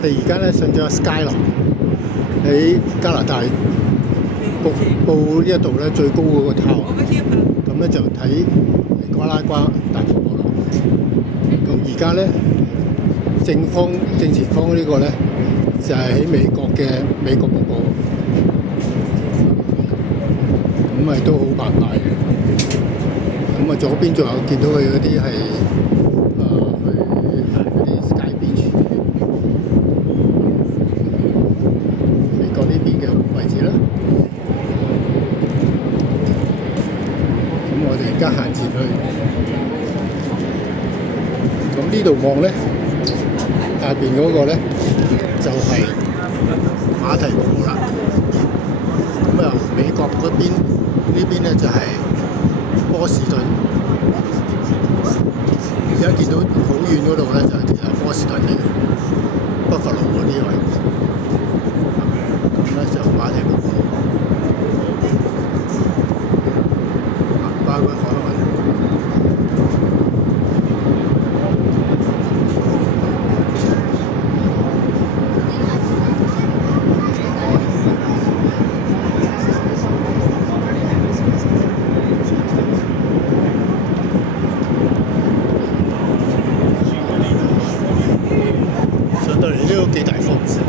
我哋而家咧上咗 Skyline 喺加拿大北部呢一度咧最高嗰個塔，咁咧就睇尼加拉瓜大瀑布啦。咁而家咧正前方呢個咧就係喺美國嘅美國瀑布，咁咪都好澎湃嘅。咁啊左邊仲有見到佢嗰啲係去嗰啲 Sky Beach， 美國呢邊嘅位置啦。咁我哋而家行前去，咁呢度望咧，下邊嗰個咧就係馬蹄瀑布啦。咁啊美國嗰邊呢邊咧就係波士頓。而家見到好遠嗰度咧，就係其實波士頓嚟嘅，Buffalo嗰啲位。咁咧就馬蹄瀑布，包括海岸。上到嚟呢度幾大風。